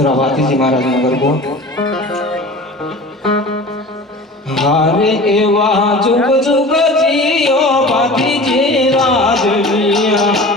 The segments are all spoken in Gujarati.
શ્રી ભાતીજી મહારાજનો ગરબો હારે એવા જુગ જુગ જીઓ ભાતીજી રાજવીયા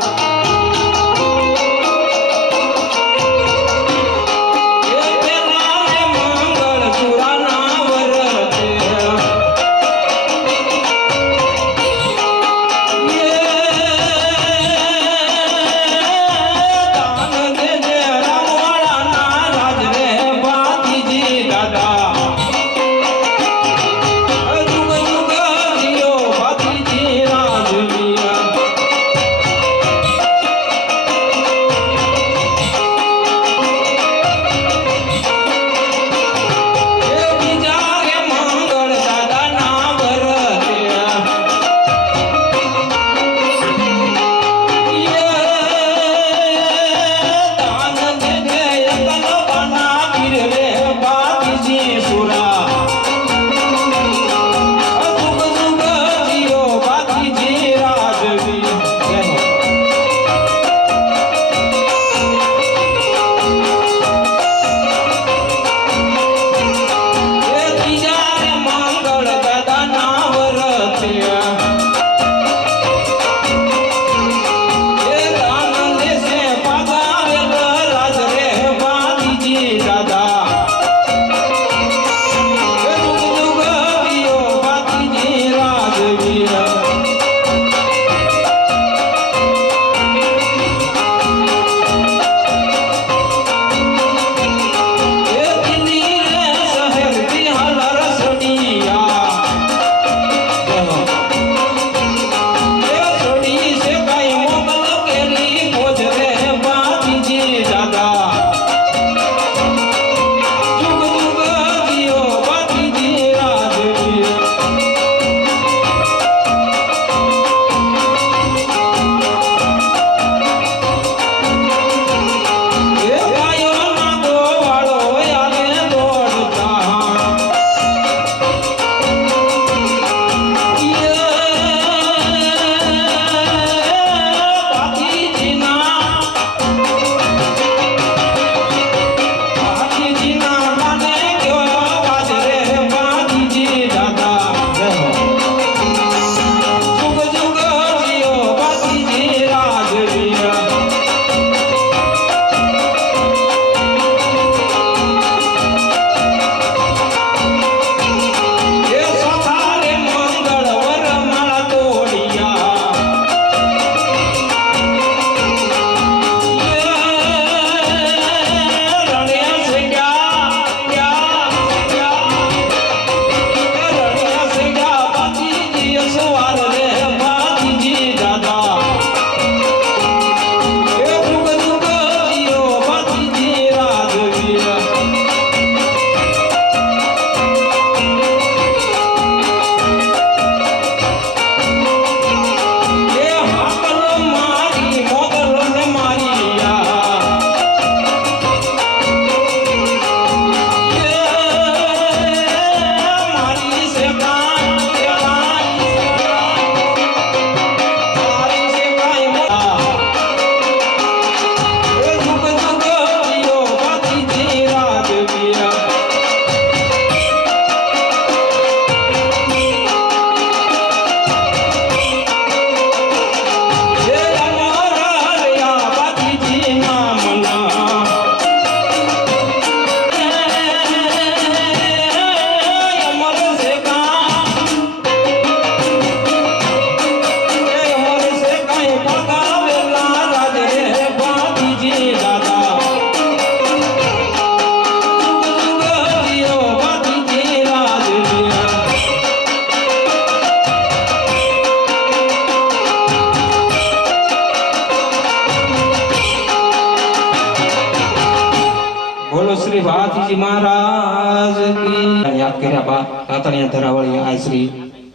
બોલો શ્રી ભાતીજી મહારાજ કી યાદ કર્યા બા તાતણિયા ધરાવળી આ શ્રી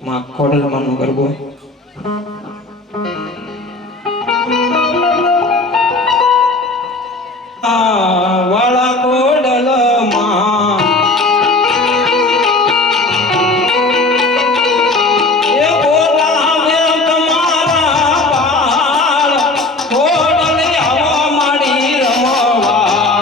માં ખોડલમાં નો ગરબો વાળા કોડલમાં એ બોલાવે તમારા બાળ કોડલે આવા માડી રમવા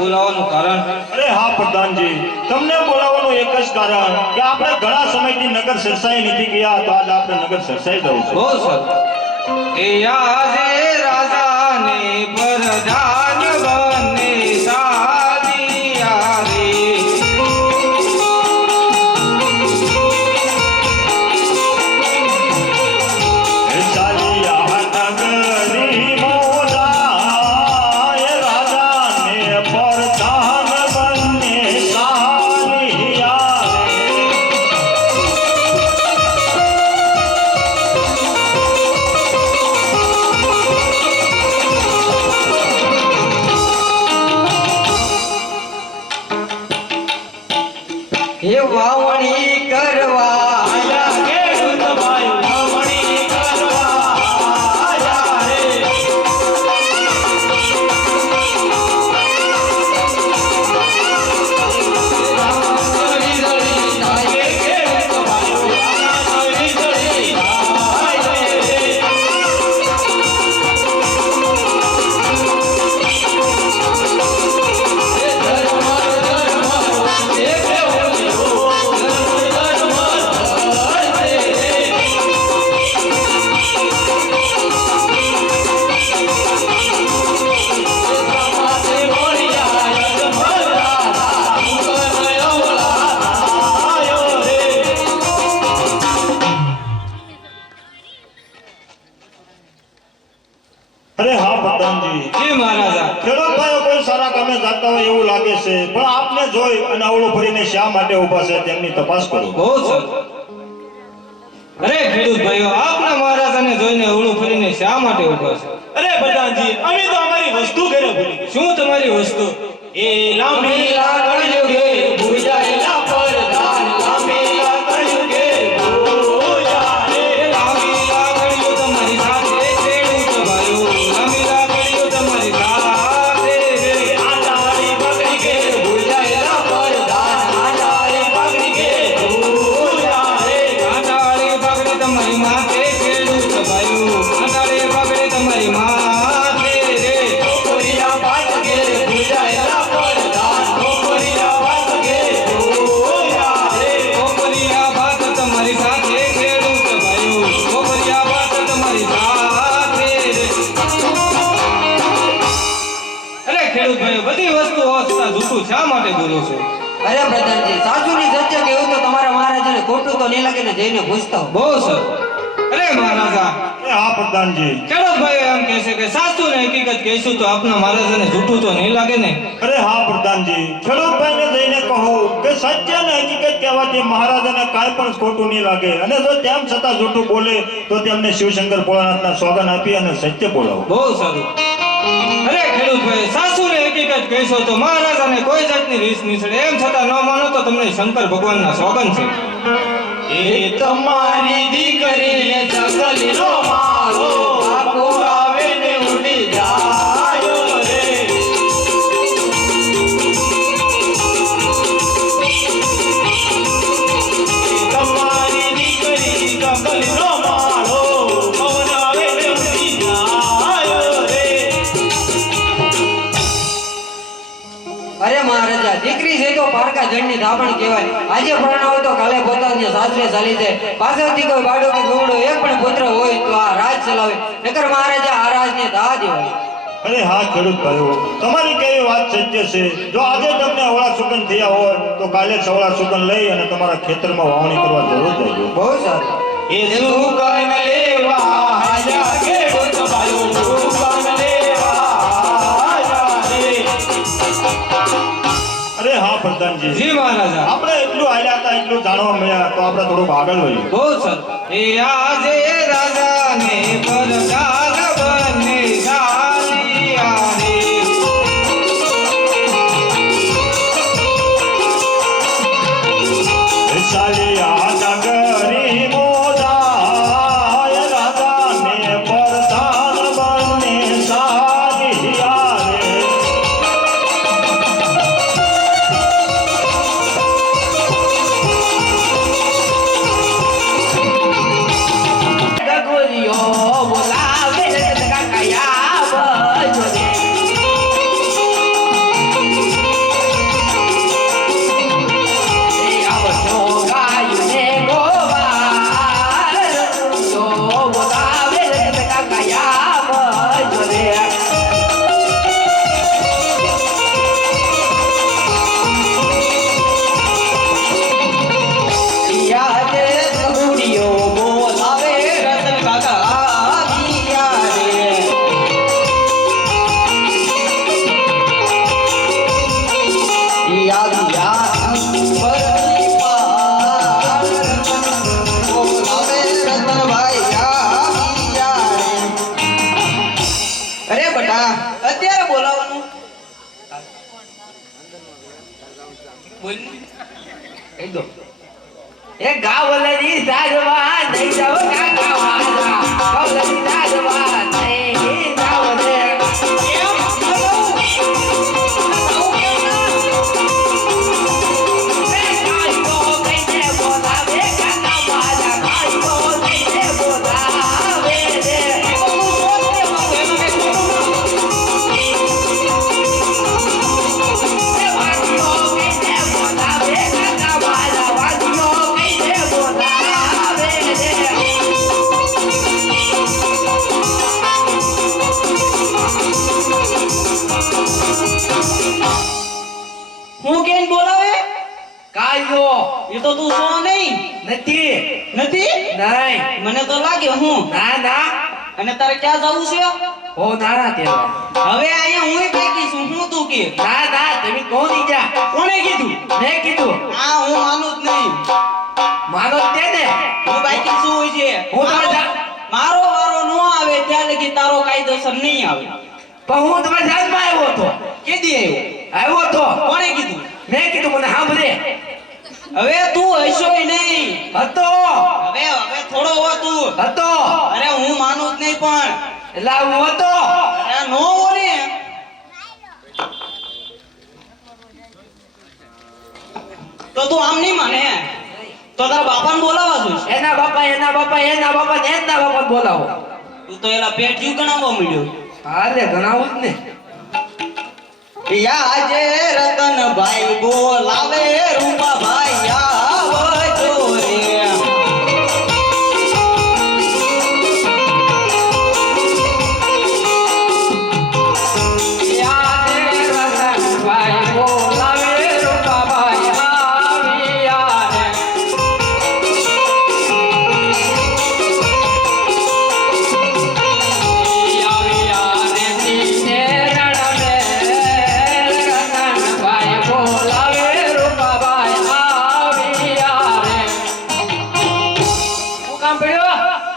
બોલાવવાનું કારણ? અરે હા પ્રધાનજી, તમને બોલાવવાનું એક જ કારણ કે આપણે ઘણા સમયથી નગર સરસાઈ નથી ગયા, તો આજ આપણે નગર સરસાઈ જવું છે. બહુ સરસ. એ આજે રાજાને પ્રધાન બને સાદિયા રે. ચાલિયા નગરી મોજા, એ રાજાને પ્રધાન બને સાલિયા એ વાવણી કરવા આયા ખેડૂત ભાઈ, વાવણી કરવા આયા રે. રામચરી દળી જાય ખેડૂત ભાઈ, રામચરી દળી જાય રે. અરે હા પ્રધાનજી, જી મહારાજા. ખેડૂત ભાઈઓ કોઈ સારા કામે જાતા હોય એવું લાગે છે, પણ આપને જોઈ અને અવળું ફરીને શા માટે ઊભા છે તેમની તપાસ કરો. બહુ સરસ. અરે ખેડૂત ભાઈઓ, આપના મહારાજાને જોઈને અવળું ફરીને શા માટે ઊભા છે? અરે પ્રધાનજી, અમે તો અમારી વસ્તુ ઘરે ભૂલી ગયા. શું તમારી વસ્તુ? એ લાંબી લાકડી યુગે ભૂજાયેલા પરદાન, લાંબી લાકડી યુગે ભૂજા રે. લાંબી લાકડીઓ તમારી સાથે ખેડૂત ભાઈઓ, લાંબી લાકડીઓ તમારી સાથે રે. આંટાળી પકડી કે ભૂજાયેલા પરદાન, આંટાળી પકડી કે ભૂજા રે. કાંટાળી પકડી તમારી માથે ખેડૂત ભાઈઓ, કાંટાળી પકડી તમારી માથે રે. કોરિયા પાટ કે ભૂજાયેલા પરદાન, કોરિયા પાટ કે ભૂજા રે. કોપરિયા ભાત તમારી સાથે ખેડૂત ભાઈઓ, કોપરિયા ભાત તમારી સાથે રે. અરે ખેડૂત ભાઈઓ, બધી વસ્તુ હોવા છતાં જૂઠું શા માટે બોલો છો? અરે પ્રધાનજી, સાચું ની સત્ય કેવું તો તમારા મહારાજાને ખોટું તો નહીં લાગે ને, જઈને પૂછતા હો. બહુ સરસ. અરે મહારાજા, એ હા પ્રધાનજી, ખેડૂત ભાઈઓ એમ કહે છે કે સાચું ને હકીકત કહીશું તો આપના મહારાજાને જૂઠું તો નહીં લાગે ને? અરે હા પ્રધાનજી, ખેડૂત ભાઈને જઈને કહો કે સત્ય ને હકીકત કહેવાથી મહારાજાને કાંઈ પણ ખોટું નહીં લાગે, અને જો તેમ છતાં જૂઠું બોલે તો તેમને શિવશંકર ભોળાનાથના સોગંદ આપી અને સત્ય બોલાવો. બહુ સારું. અરે ખેડૂત ભાઈ, સાચું ને હકીકત કહીશો તો મહારાજાને કોઈ જાતની રીસ નહીં ચડે. એમ છતાં ન માનો તો તમને શંકર ભગવાનના સોગંદ છે. એ તમારી દીકરી જંગલીનો મારો, આખો આવે ને ઉડી જાય રે. તમારી દીકરી જંગલીનો મારો, પવન આવે ને ઉડી જાય રે. અરે મહારાજા, દીકરી છે તો પારકા જણની ધાપણ કહેવાય. આજે પરણાવો તો કાલે પોતાની સાસરે ચાલી જાય. પાછળથી કોઈ બાળો કે ગોવડો એક પણ પુત્ર હોય તો આ રાજ ચલાવે, નકર મહારાજા આ રાજને દાહ દેવાય. અરે હા ખેડૂત ભાઈઓ, તમારી કેવી વાત સત્ય છે. જો આજે તમને અવળા સુગંધ થયા હોય તો કાલે સવળા સુગંધ લઈ અને તમારા ખેતરમાં વાવણી કરવા જરૂર જજો. બહુ સારું. એ સુગંધ લેવા આયા ખેડૂત ભાઈઓ, સુગંધ લેવા આયા રે. અરે હા પ્રધાનજી, જી મહારાજા. આપણે એટલું હાલ્યા હતા એટલું જાણવા મળ્યા, તો આપણે થોડુંક આગળ વધીએ. બહુ સરસ. એ આજે રાજાને પ્રધાન બને સાલિયા રે. ચાલિયા નગરી મોજા, એ રાજાને પ્રધાન બને સાલિયા રે. ગગોરીઓ બોલાવે બોલ ને. કહી દો એ ગાવલની સાજવા નહીં જાવ કાકા વાલા ગાવલની સાજવા નહીં જાવ રે હું કેમ બોલાવે કાયો એ તો તું સો નહીં નથી નથી નહીં મને તો લાગે હું ના ના અને તારે ક્યાં જવું છે હો નાના તેવા હવે અહીંયા હું બાકી છું હું તું કે ના ના તમે કોણ જા કોણે કીધું મેં કીધું આ હું માનું જ નહીં માનો જ તે ને હું બાકી શું હોય છે હું તમે મારો વારો નો આવે ત્યાં લગી તારો કાયદેસર નહીં આવે પણ હું તમારી જાનમાં આવ્યો હતો કેદી આવ્યો આવ્યો હતો કોણે કીધું મેં કીધું મને સાંભળે હવે તું હશોય નહીં હતો હવે થોડો હો તું હતો અરે હું માનું જ નહીં પણ એટલે હું હતો અરે નો બોલે તો તું આમ નહીં માને તો તારા બાપાને બોલાવા જોઈશ એના બાપા ને એના બાપા બોલાવો તું તો એલા પેટ જીવ ગણાવવા મળ્યો હાલે ગણાવું જ ને આજે રતનભાઈ બોલાવે રૂપાભાઈ આવજો રે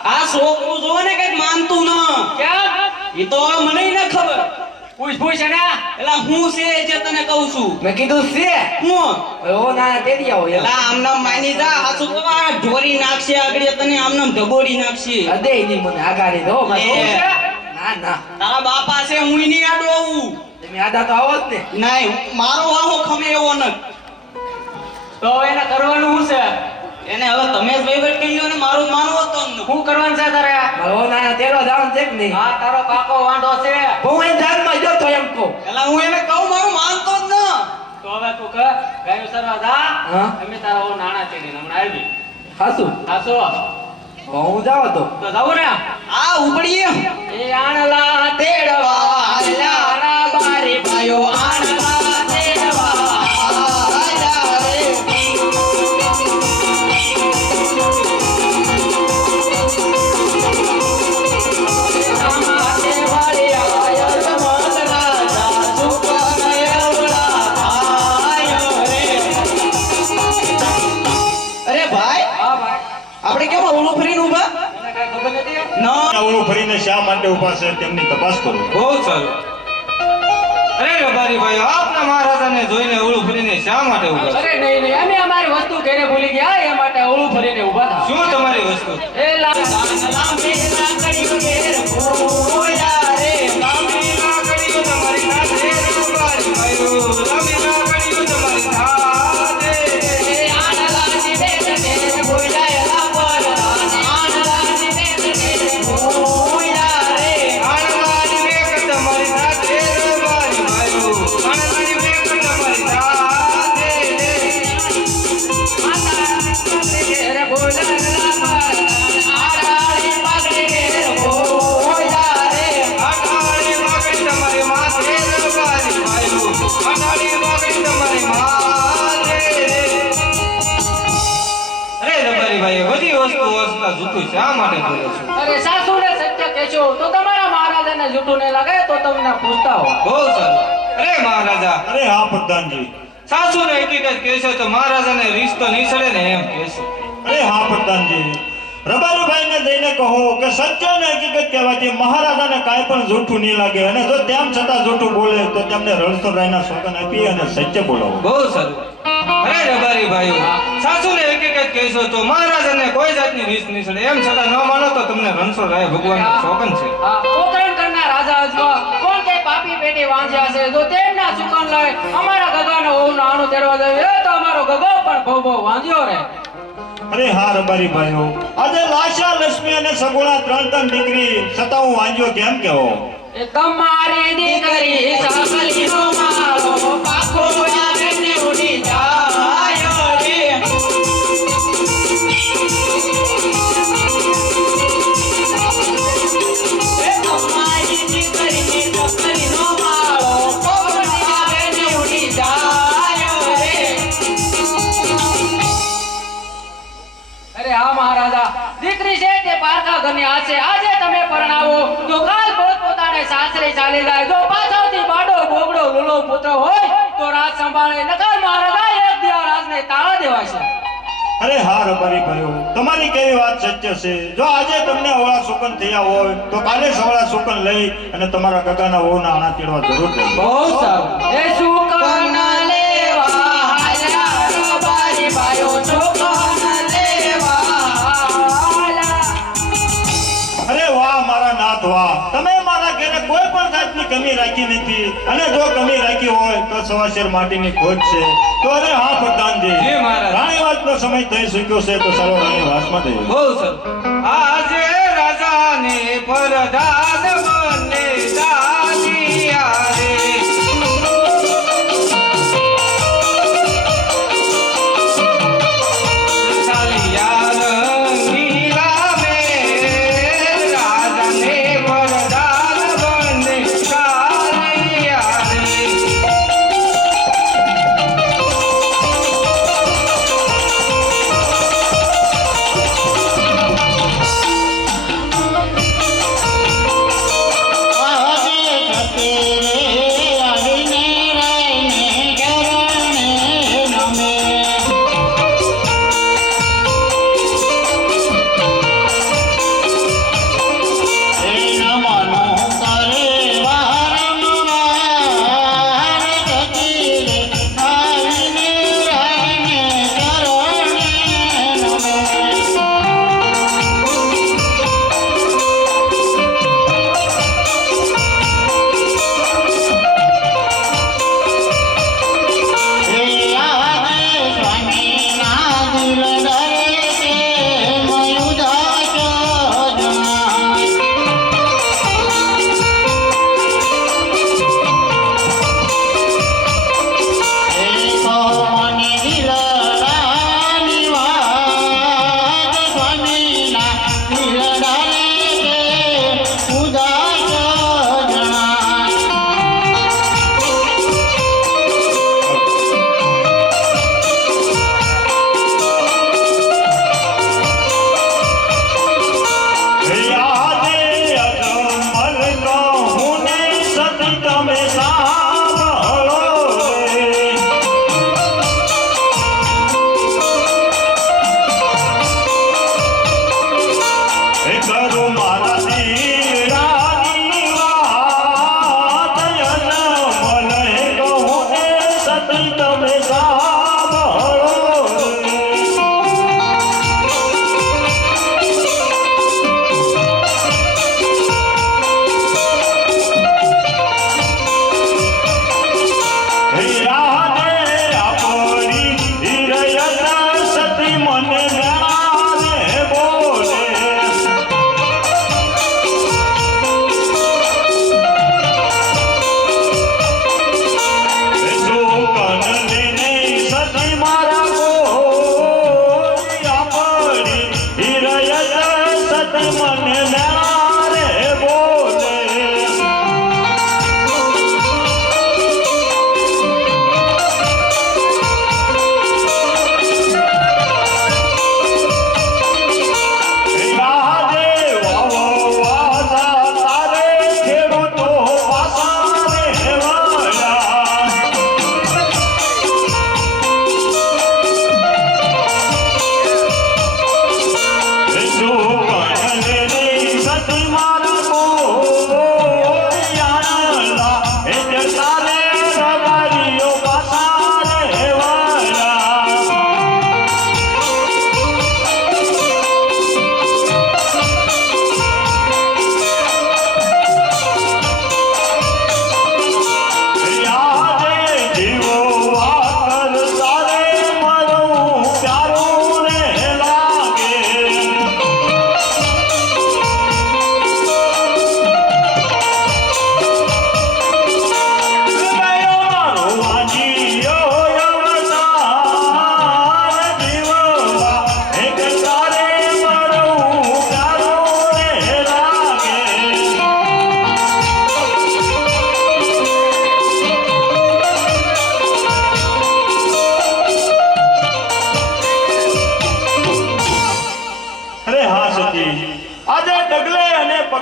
આ છોકરું જોવે ને કઈક માનતું ન એ તો મને ન ખબર પૂછ એના એલા હું છે જે તને કહું છું મેં કીધું છે હું ઓ ના તે દી આવો એલા આમ નામ માની જા હાસુ કવા ઢોરી નાખશે આગળ તને આમ નામ ઢગોડી નાખશે અદે ની મને આગાડી દો એ. ના ના તારા બાપા છે હું નહીં આડો આવું તમે આદા તો આવો જ ને નહીં મારો વાહો ખમે એવો ન તો એને કરવાનું શું છે એને હવે તમે જ વહીવટ કરી લ્યો ને મારું જ માનવો તો ન શું કરવાનું છે તારે ઓ ના તેરો જવાનું છે કે નહીં હા તારો કાકો વાંઢો છે હું એ જાનમાં જો તો એમ કહું એલા હું એને કહું મારું માનતો જ ન તો હવે તું કર ગાયું સરવા જા હા અમે તારા ઓ નાણા છે ને હમણાં આવી હાસુ આસો હું જાવ તો તો જાવ ને આ ઉપડીએ એ આણલા તેડવા આલ્યા ના બારી ભાઈઓ આણલા તેડવા આલ્યા રે અમારે વાળી આયો રમત રાજા સુપન એવડા આયો રે અરે ભાઈ હા ભાઈ આપણે કેમ ઓળું ફરીને ઊભા તને કાંઈ ખબર નથી ના આવડું ફરીને શા માટે ઉભા છે તેમની તપાસ કરો બહુ સારું અરે રબારી ભાઈ આપના મહારાજાને જોઈને ઓળું ફરીને શા માટે ઉભા છો? અરે નહીં નહીં અમે અમારી વસ્તુ ઘરે ભૂલી ગયા એ માટે ઓળું ફરીને ઊભા થા શું તમારી વસ્તુ એ અરે રબારી ભાઈ બધી વસ્તુ વસ્તા જૂઠું શા માટે બોલો છો અરે સાસુને સત્ય કહેશો તો તમારા મહારાજાને જૂઠું નહીં લાગે તો તમને પૂછતા હો બહુ સારું અરે મહારાજા અરે હા પ્રધાનજી સાસુને હકીકત કહેશો તો મહારાજાને રીસ તો નહીં ચડે ને એમ કહેશો અરે હા પ્રધાનજી રબારીભાઈને જઈને કહો કે સત્ય અને હકીકત કહેવાથી મહારાજાને કાંઈ પણ જૂઠું નહીં લાગે અને જો તેમ છતાં જૂઠું બોલે તો તેમને રણછોડરાયના સોગન આપી અને સત્ય બોલાવો બહુ સારું રબારી ભાઈઓ સાસુને એક એક જ કહેશો તો મહારાજાને કોઈ જાતની રીસ નહીં ચડે. એમ છતાં ન માનો તો તમને રણછોડ રાય ભગવાનનો શોકન છે. હા, પોકરણ કરનાર રાજા અજવા કોણ કે પાપી પેટી વાંચ્યા છે જો તેમના સુકન લઈ અમારા ગગાનો ઓવનો આણું તેડવા જાય તો અમારો ગગો પણ ભોભો વાંધ્યો રહે. અરે હા રબારી ભાઈઓ, આજે લાશા લક્ષ્મી અને સગુણા ત્રણ દીકરી છતાં હું વાંજ્યો કેમ કેવો? એ તમારી દીકરી સાસલીનો મારો પાકો આવે ને ઉડી જાય રે. એ તમારી દીકરી સાસલીનો મારો પાકો આવે ને ઉડી જાય રે. અરે હા મહારાજા, દીકરી છે તે પારકા ઘરની આ છે. આજે તમે પરણાવો તો કાલ પોતાને સાસરે ચાલી જાય. જો પાછળથી બાડો બોગડો લૂલો પુત્ર હોય તો રાજ સંભાળે. નકર મહારાજા એક દિયા રાજને તાળા દેવાય છે. અરે હા રબારી ભાઈઓ, તમારી કેવી વાત સત્ય છે. જો આજે તમને અવળા સુકન થયા હોય તો કાલે સવળા સુકન લઈ અને તમારા ગગાના વહુના આણા તેડવા જરૂર જજો. બહુ સારું. એ સુકન લેવા હાલ્યા રબારી ભાઈઓ, સુકન લેવા હાલ્યા. અરે વાહ મારા નાથ વાહ, તમે મારા ઘરે કોઈ પણ જાતની કમી રાખી નથી. અને જો કમી રાખી હોય તો સવાશેર માટીની ખોટ છે. તો અરે હા પ્રધાનજી, જી મહારાજ. રાણીવાસનો સમય થઈ ચૂક્યો છે તો સર્વ રાણીવાસમાં જઈએ. બહુ સરસ. આજે રાજાને પરધાન બને દાદિયા રે. સાલિયા રંગીલા મેં રાજાને પરધાન બને દાદિયા રે. આજી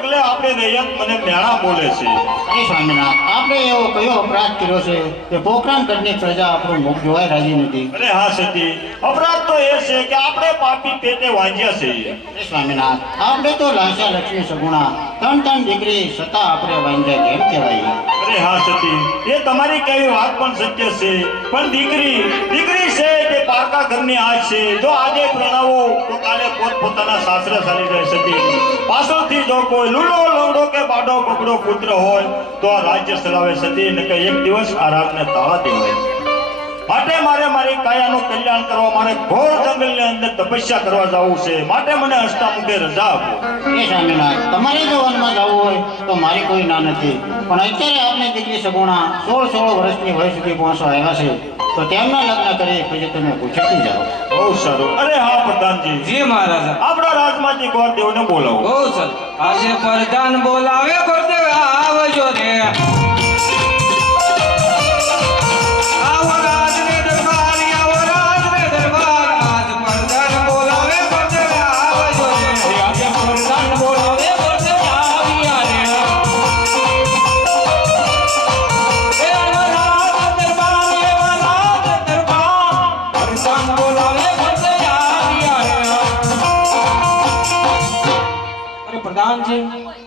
પગલે આપણી રૈયત મને મેણા બોલે છે. અરે સ્વામિનાથ, આપણે એવો કયો અપરાધ કર્યો છે કે પોખરાણગઢની પ્રજા આપણું મુખ જોવાય રાજી નથી? અરે હા સતી, અપરાધ તો એ છે કે આપણે પાપી પેટે વાંજ્યા છીએ. અરે સ્વામિનાથ, આપણે તો લાશા લક્ષ્મી સગુણા ત્રણ દીકરી છતાં આપણે વાંજ્યા કેમ કહેવાય? અરે હા સતી, એ તમારી કેવી વાત પણ સત્ય છે, પણ દીકરી છે તે પારકા ઘરની આજ છે. જો આજે પ્રણાવો તો કાલે પોતાના સાસરે ચાલી જાય. સતી, પાછળથી જો કોઈ લૂલો લવડો કે બાડો બગડો પુત્ર હોય તો આ રાજ્ય ચલાવે. સતી, ને કે એક દિવસ આ રાજને તાળા દેવાય. માટે મારી કાયાનું કલ્યાણ કરવા મારે ઘોર જંગલની અંદર તપસ્યા કરવા જવું છે. માટે મને હસ્તમુખે રજા આપો. એ સ્વામિનાથ, તમારે જો વનમાં જવું હોય તો મારી કોઈ ના નથી, પણ અત્યારે આપની દીકરી સગુણા 16 વર્ષની વય સુધી પહોંચવા આવ્યા છે, તો તેમના લગ્ન કરી પછી તમે પૂછતી જાઓ. બહુ સારું. અરે હા પ્રધાનજી, જી મહારાજા. આપણા રાજમાંથી ગોરદેવને બોલાવો. બહુ સર. આજે પ્રધાન બોલાવે ગોરદેવ આવજો રે. આવો રાજને દરબાર, આવો રાજને દરબાર. આજ પ્રધાન બોલાવે ગોરદેવ આવજો રે. આજે પ્રધાન બોલાવે ગોરદેવ આવ્યા રે. એ આવો રાજ દરબાર, એવો રાજ દરબાર. પ્રધાન બોલાવે ગોરદેવ આવ્યા રે. અરે પ્રધાનજી,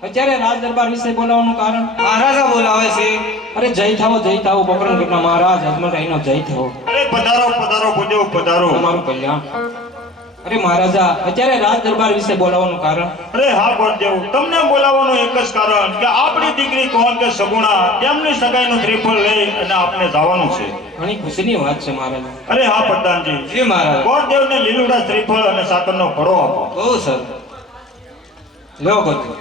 અત્યારે રાજ દરબાર વિશે બોલાવવાનું કારણ? મહારાજા બોલાવે છે. અરે જય થાવો પોખરણગઢના મહારાજ હજમલરાયનો જય થાવો. અરે પધારો ભૂદેવ પધારો. તમારું કલ્યાણ. અરે મહારાજા, અત્યારે રાજ દરબાર વિશે બોલાવવાનું કારણ? અરે હા ગોરદેવ, તમને બોલાવવાનું એક જ કારણ કે આપણી દીકરી કોણ કે સગુણા તેમની સગાઈનું શ્રીફળ લઈ અને આપણે જવાનું છે. ઘણી ખુશીની વાત છે મહારાજા. અરે હા પ્રધાનજી, જી મહારાજ. ગોરદેવને લીલુડા શ્રીફળ અને સાકરનો ફળો આપો. બહુ સર. લો ગોરદેવ.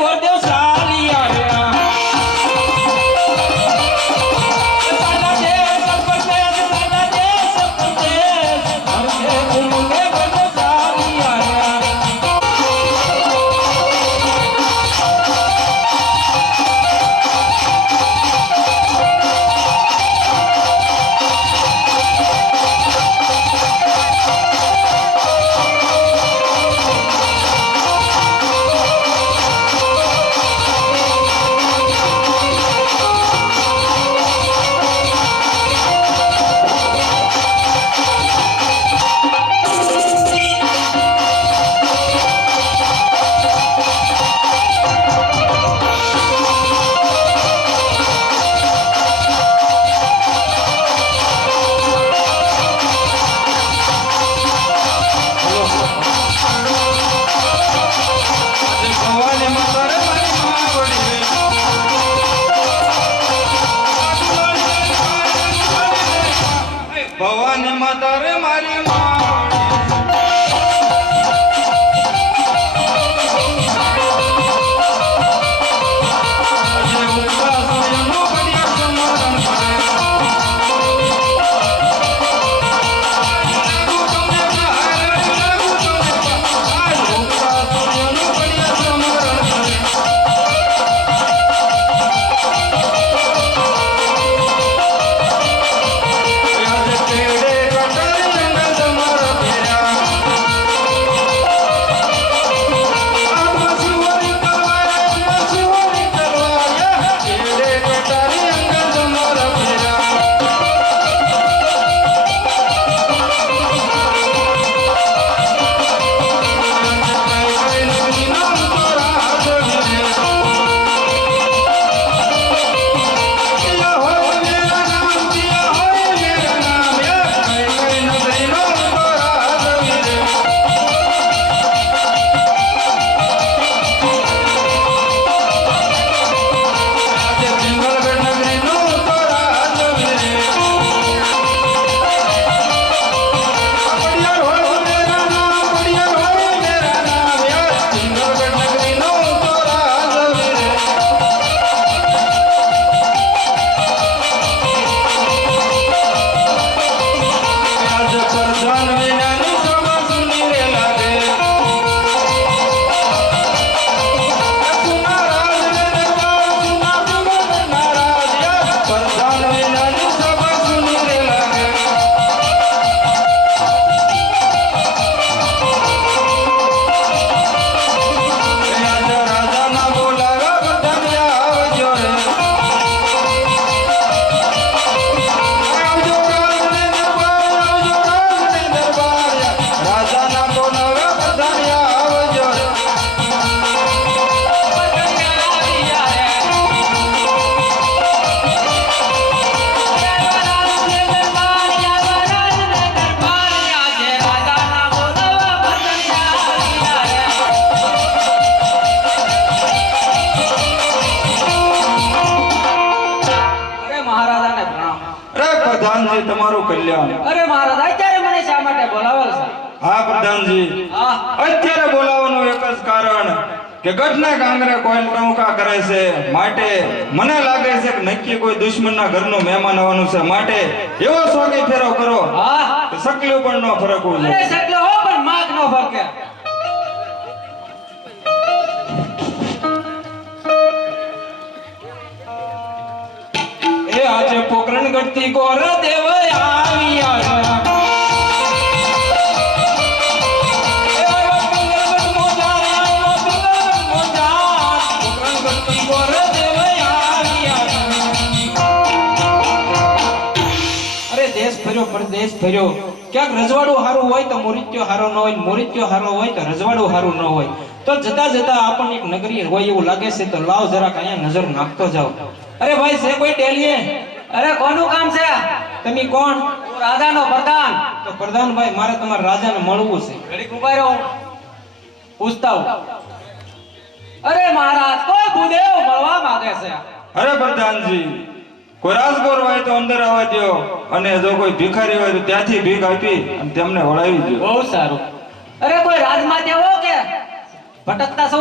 ગોરદેવ ચાલ્યા રહ્યા. સાલા દેશ પરદેશ, સાલા દેશ પરદેશ. હરખે ઘૂમને ગોરદેવ ચાલ્યા રહ્યા. ભવાની માતા રે મારી પ્રધાનજી તમારું કલ્યાણ. અરે મહારાજ અત્યારે મને શા માટે બોલાવેલ છે? હા પ્રધાનજી, હા અત્યારે બોલાવવાનું એક જ કારણ કે ગઢના કાંગરે કોઈ ટમકા કરે છે, માટે મને લાગે છે કે નક્કી કોઈ દુશ્મનના ઘરનું મહેમાન આવવાનું છે, માટે એવો સોગી ફેરો કરો હા કે સકલું પણ ન ફરકવું અરે જોઈએ. સકલો હો પણ માગ નો ફરકે. એ આજે પોકરણ ગઢથી ગોર દેવ આવ્યા છે. એ આવ્યો પિંગલગઢ મોજાર, આવ્યો પિંગલગઢ મોજાર. પોકરણ ગઢથી ગોર દેવ આવ્યા છે. અરે દેશ ફર્યો પરદેશ ફર્યો, ક્યાંક રજવાડું હારું હોય તો મોરિત્યો હારો ન હોય, મોરિત્યો હારો હોય તો રજવાડું હારું ન હોય. તો જતા જતા આપણને એક નગરી હોય એવું લાગે છે, તો લાવ જરાક અહીંયા નજર નાખતો જાવ. અરે ભાઈ છે કોઈ ટેલીએ? અરે કોનું કામ છે? તમે કોણ? હું રાજાનો પ્રધાન. તો પ્રધાનભાઈ મારે તમારા રાજાને મળવું છે. ઘડીક ઉભા રહો, પૂછતા હું. અરે મહારાજ કોઈ ભૂદેવ મળવા માંગે છે. અરે પ્રધાનજી, કોઈ રાજગોર હોય તો અંદર આવવા દ્યો, અને જો કોઈ ભિખારી હોય તો ત્યાંથી ભીખ આપી અને તેમને વળાવી દ્યો. બહુ સારું. અરે કોઈ રાજમાં દેવો કે ભટકતા છો?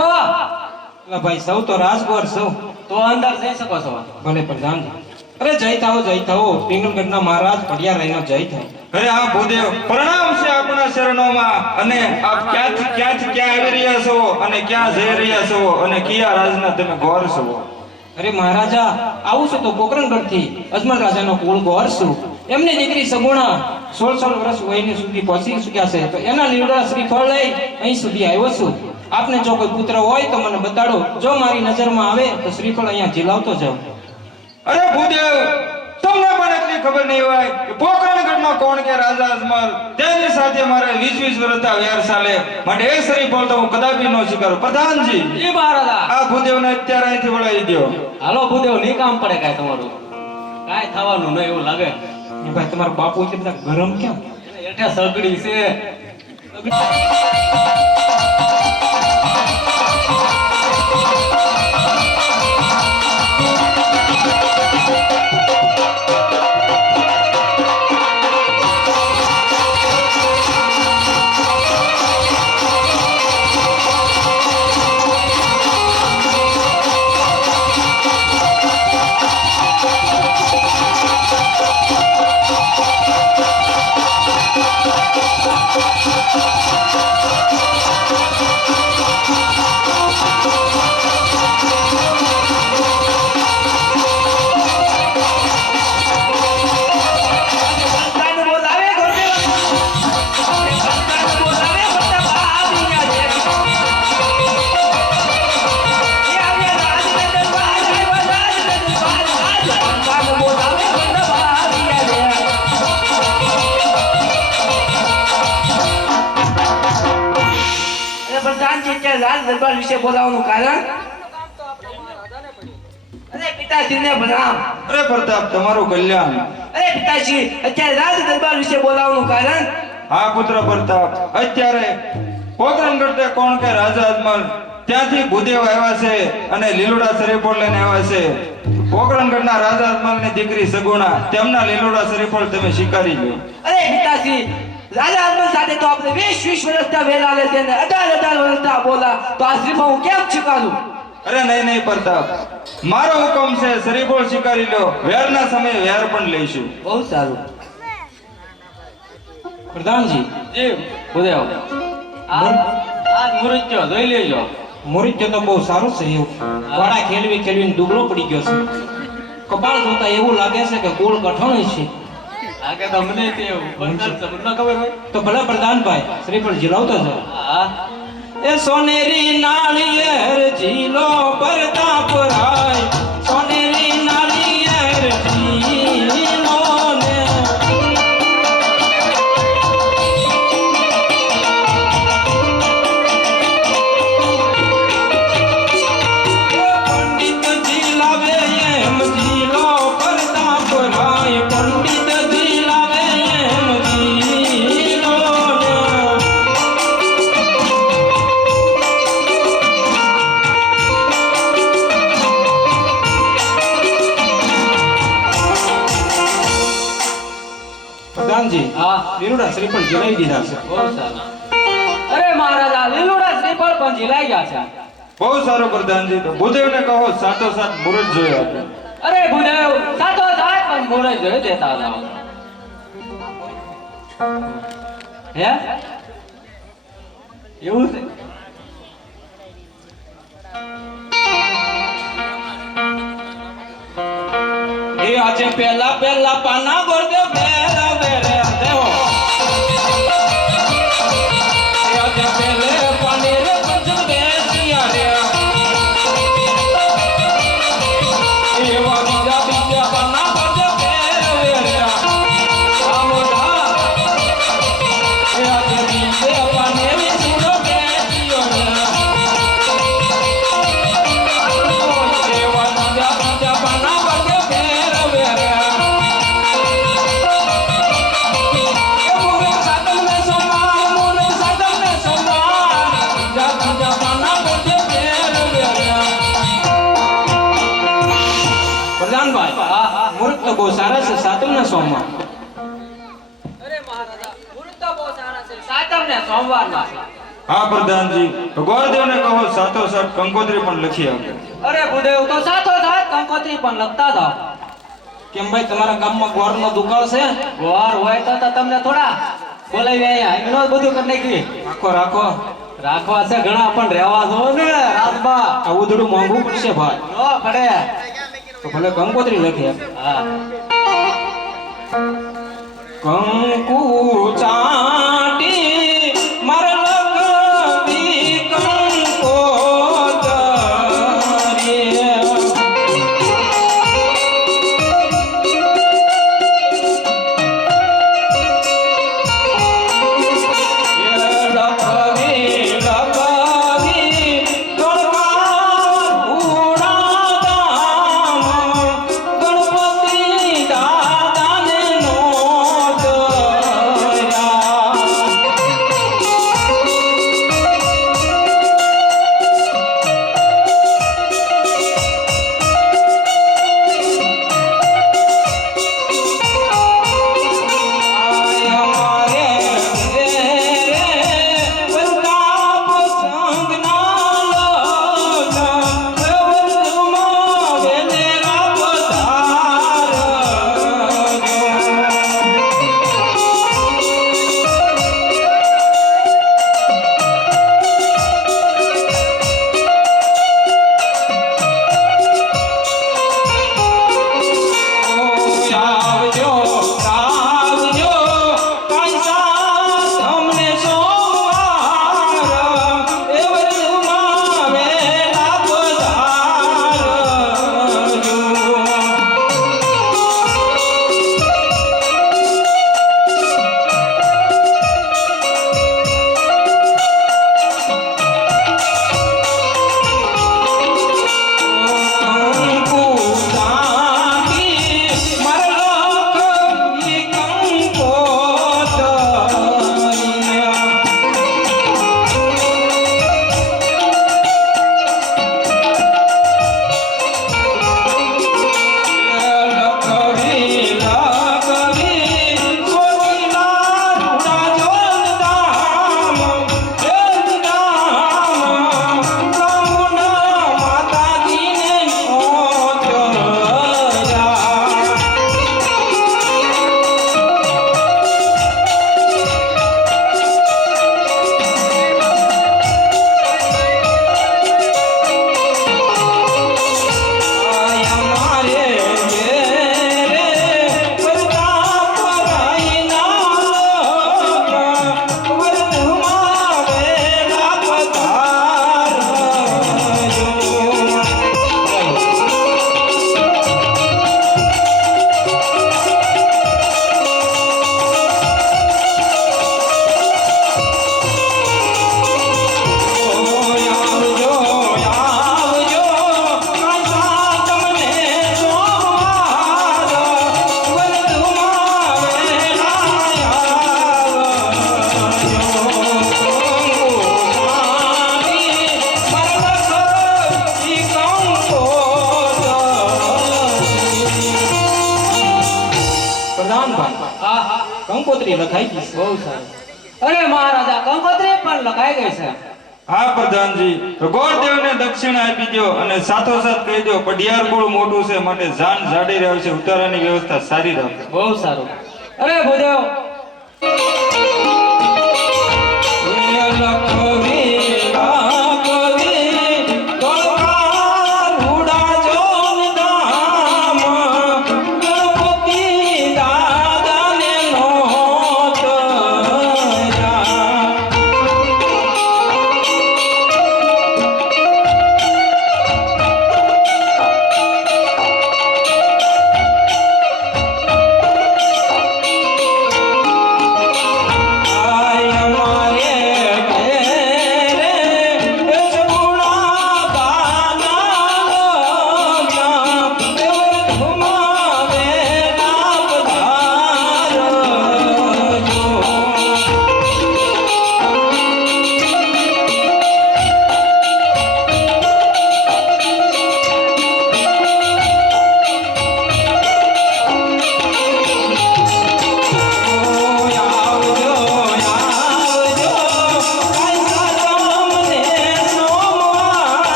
એટલે ભાઈ સૌ તો રાજગોર સૌ. તો અંદર જઈ શકો છો. ભલે પ્રધાનજી. અરે જય થાઓ પિંગલગઢના મહારાજ પડિયા રહીનો જય થાય. અરે હા ભૂદેવ, પ્રણામ છે આપણા શરણોમાં. અને આપ ક્યાંથી ક્યાં આવી રહ્યા છો અને ક્યાં જઈ રહ્યા છો અને કયા રાજના તમે ગોર છો? અરે મહારાજા આવું છું તો પોકરણગઢથી અજમલ રાજાનો કુળ ગોર છું. એમની દીકરી સગુણા 16 વર્ષ વયની સુધી પહોંચી ચૂક્યા છે, તો એના લીવડા શ્રીફળ લઈ અહીં સુધી આવ્યો છું. આપને જો કોઈ પુત્ર હોય તો મને બતાડો, જો મારી નજરમાં આવે તો શ્રીફળ અહીંયા ઝીલાવતો જાઉં. અરે ભૂદેવ, તમને પણ એટલી ખબર નહીં હોય કે પોકરણગઢમાં કોણ કે રાજા અજમલ, તેની સાથે મારે 20 વર્ષના વેર ચાલે, માટે એ શ્રીફળ તો હું કદાપી ન સ્વીકારું. પ્રધાનજી, એ મહારાજા આ ભૂદેવને અત્યારે અહીંથી વળાવી દ્યો. હાલો ભૂદેવ, નહીં કામ પડે કાંઈ તમારું. કાંઈ થવાનું નહીં એવું લાગે. એ ભાઈ તમારા બાપુ એટલે બધા ગરમ કેમ? એને હેઠે સગડી છે. રાજ દરબાર વિશે બોલાવવાનું કારણ? અરે પિતાશ્રીને પ્રણામ. અરે પ્રતાપ, તમારું કલ્યાણ. અરે પિતાશ્રી, અત્યારે રાજ દરબાર વિશે બોલાવવાનું કારણ? હા પુત્ર પ્રતાપ, અત્યારે પોકરણગઢ કોણ કે રાજા અજમલ, ત્યાંથી ભૂદેવ આવ્યા છે અને લીલુડા શ્રીફળ લઈને આવ્યા છે. પોકરણગઢના રાજા અજમલની દીકરી સગુણા, તેમના લીલુડા શ્રીફળ તમે સ્વીકારી લો. અરે પિતાશ્રી, રાજા અજમલ સાથે તો આપણે 20 વર્ષના વેલા લે છે ને 18 વર્ષના બોલા, તો આ શ્રીફળ હું કેમ સ્વીકારું? અરે નહીં પ્રતાપ, મારો હુકમ છે, શ્રીફળ સ્વીકારી લો. વેરના સમયે વેર પણ લઈશું. બહુ સારું. પ્રધાનજી જી ભૂદેવ, આ મુરત્યો જોઈ લેજો. મોરિત્ય તો બહુ સારું છે. એવું વાડા ખેલવીને દુબળો પડી ગયો છે. કપાળ જોતા એવું લાગે છે કે ગોળ કઠણ છે. આગે તો મને તે બંધન તમને ખબર હોય તો ભલે પ્રધાનભાઈ શ્રીફળ ઝીલાવતો જાઓ. હા. એ સોનેરી નાળિયેર ઝીલો પ્રતાપ રાય, સોનેરી નાળિયેર ઝીલો ને પંડિત ઝીલાવે એમ ઝીલો પ્રતાપ રાય, પંડિત ઝીલાવે એમ ઝીલો ને પ્રધાનજી હા. લીલુડા શ્રીફળ જીલાવી દીધા છે બહુ સારા. અરે મહારાજા લીલુડા શ્રીફળ પણ ઝીલાઈ ગયા છે. બહુ સારું પ્રધાનજી. તો ભૂદેવને કહો સાતો સાત મુહૂર્ત જોઈ આપે. અરે ભૂદેવ સાતો સાત પણ મોરે જોઈ દેતા જાઓ. હે એવું છે? એ આજે પહેલા પહેલા પાના ગોરદેવ બેરા બેરે દેવો એ આજે પહેલે પાની રે પંચમ બેસિયા રે એ બીજા બીજા પાના ગોરદેવ બેરા બેરે આમોદા એ આજે બીજે પાની રે સુરો બેસિયો રે એ બીજા બીજા પાના ગોરદેવ બેરા બેરે પ્રધાનભાઈ મુહૂર્ત તો બહુ સારા છે સાતમના સોમવાર. અરે મહારાજા મુહૂર્ત તો બહુ સારા છે. સાતમ ને સોમવારના છે. હા પ્રધાનજી. તો ગોરદેવને કહો સાતો સાત કંકોત્રી પણ લખી આપે. અરે ભૂદેવ તો સાતો સાત કંકોત્રી પણ લખતા જાઓ. કેમ ભાઈ તમારા ગામમાં ગોરનો દુકાળ છે? વાર હોય તો તમને થોડા બોલાવી અહીંયા એનો બધું કરી નાખી. રાખો રાખો રાખવા છે ઘણા પણ રહેવા દો ને રાજબા. આવું થોડું મોંઘું પડશે ભાઈ. નો પડે. તો ભલે કંકોત્રી લખી આપે. હા કંકુ ચાટી માર લખવી કંકોત્રી ગણપતિ દાદાને નોંધ હા હા કંકોત્રી લખાઈ ગઈ છે. બહુ સારું. અરે મહારાજા કંકોત્રી પણ લખાઈ ગઈ છે. હા પ્રધાનજી, તો ગોરદેવને દક્ષિણા આપી દો અને સાથોસાથ કહી દો પઢિયાર બહુ મોટું છે માટે જાન જાડી રહ્યું છે, ઉતારાની વ્યવસ્થા સારી રાખો. બહુ સારું. અરે ભૂદેવ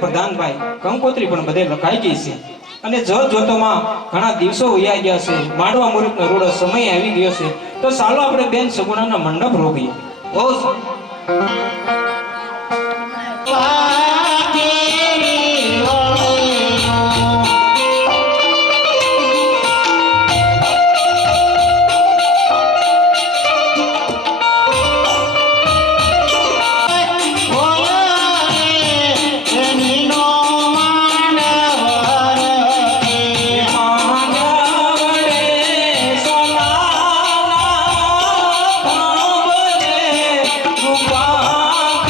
પ્રધાનભાઈ કંકોત્રી પણ બધે લખાઈ ગઈ છે અને જોતોમાં ઘણા દિવસો વયા ગયા છે, માંડવા મુહૂર્તનો રૂડો સમય આવી ગયો છે, તો ચાલો આપણે બેન સગુણાના મંડપ રોપીએ. બહુ સારું. રૂપા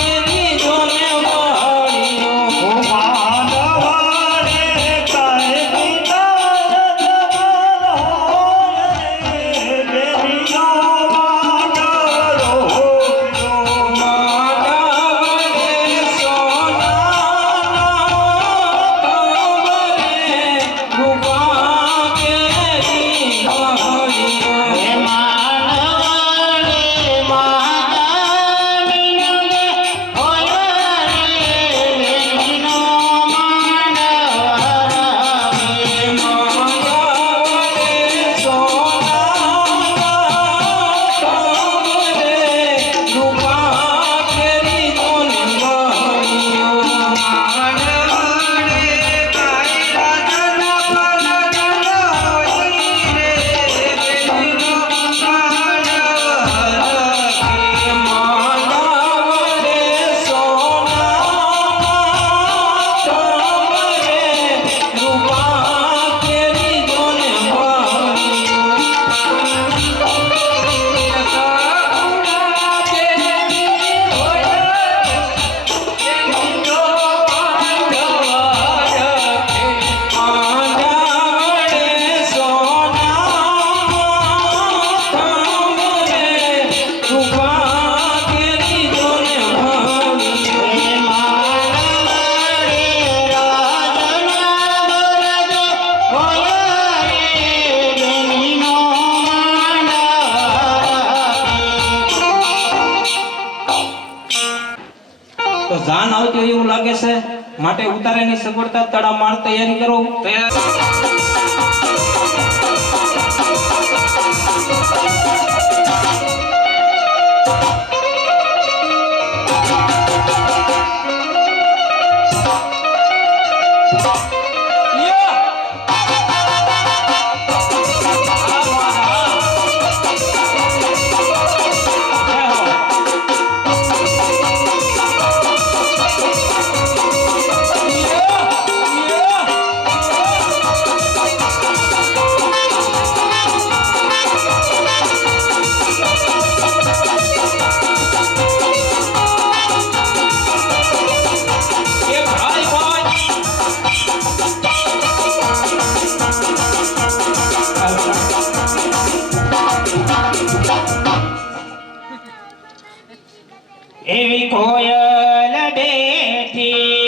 જાન આવતી હોય એવું લાગે છે, માટે ઉતારેની સગવડતા તડામાર તૈયારી કરો. એવી કોયલ બેઠી